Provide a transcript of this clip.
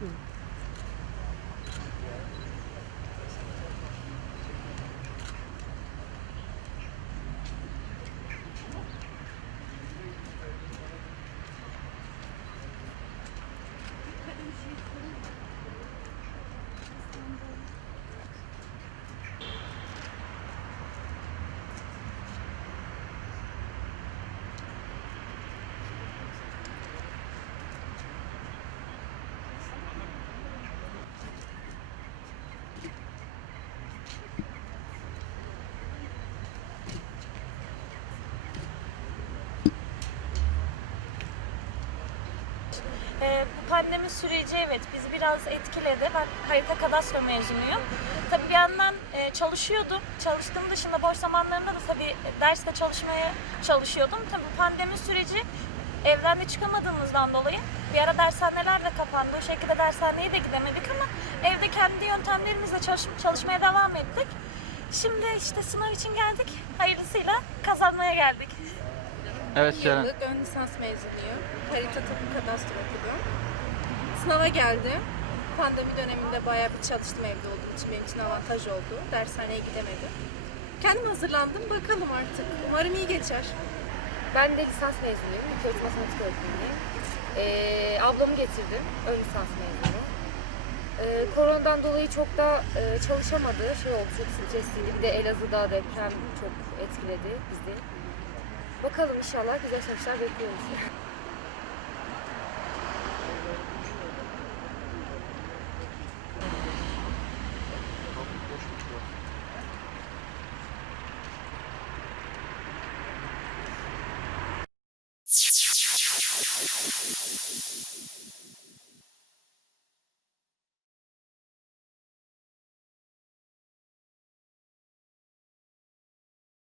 Hmm. Ee, bu pandemi süreci evet bizi biraz etkiledi. Ben harita kadastro mezunuyum. Tabii bir yandan e, çalışıyordum. Çalıştığım dışında boş zamanlarımda da tabii derste çalışmaya çalışıyordum. Tabii bu pandemi süreci evden de çıkamadığımızdan dolayı bir ara dershaneler de kapandı. O şekilde dershaneye de gidemedik ama evde kendi yöntemlerimizle çalış- çalışmaya devam ettik. Şimdi işte sınav için geldik. Hayırlısıyla kazanmaya geldik. Evet Ceren. yıllık ön lisans mezunuyum. Harita tapu kadastro okudum. Sınava geldim. Pandemi döneminde bayağı bir çalıştım evde olduğum için benim için avantaj oldu. Dershaneye gidemedim. Kendim hazırlandım. Bakalım artık. Umarım iyi geçer. Ben de lisans mezunuyum. İlköğretim matematik öğretmeniyim. Ee, ablamı getirdim. Ön lisans mezunu. Ee, koronadan dolayı çok da e, çalışamadı. Şey oldu, çok stresliydi. Bir de Elazığ'da deprem çok etkiledi bizi. Bakalım inşallah güzel sonuçlar bekliyoruz.